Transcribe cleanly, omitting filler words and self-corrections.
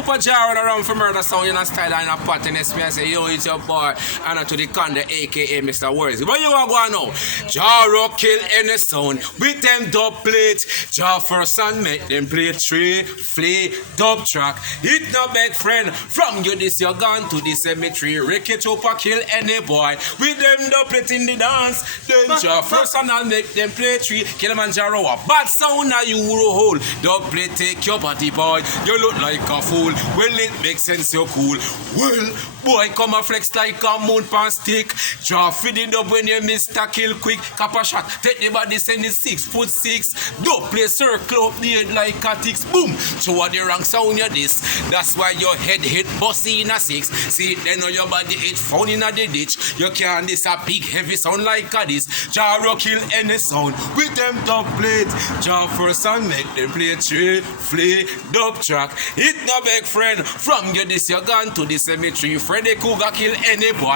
Papa Jar around for murder sound in a style and a pattiness. Me I say, yo, it's your boy, and to the Conda, aka Mr. Words. Where you are going now? Jaro kill any sound with them dub plates. Jar first and make them play 3, flea, dub track. Hit no big friend. From you this you gone to the cemetery. Ricky Chopper kill any boy with them dub plate in the dance. Then Jar first and I'll make them play 3. Kilimanjaro a bad sound now you roll. Dub plate take your body boy. You look like a fool. Well it makes sense you're cool. Well boy come a flex like a moon pan stick. Jar feed it up when you Mr. Kill quick. Cap a shot. Take the body send it 6'6". Dub play circle up the head like a ticks. Boom. So what the wrong sound you this. That's why your head hit bossy in a 6. See then on your body it found in a the ditch. You can't this a big heavy sound like a this. Jaro kill any sound with them dub plate. Jar first and make them play 3, flea, dub track. Hit no big friend. From you this you gone to the cemetery. Freddy Cougar kill any boy.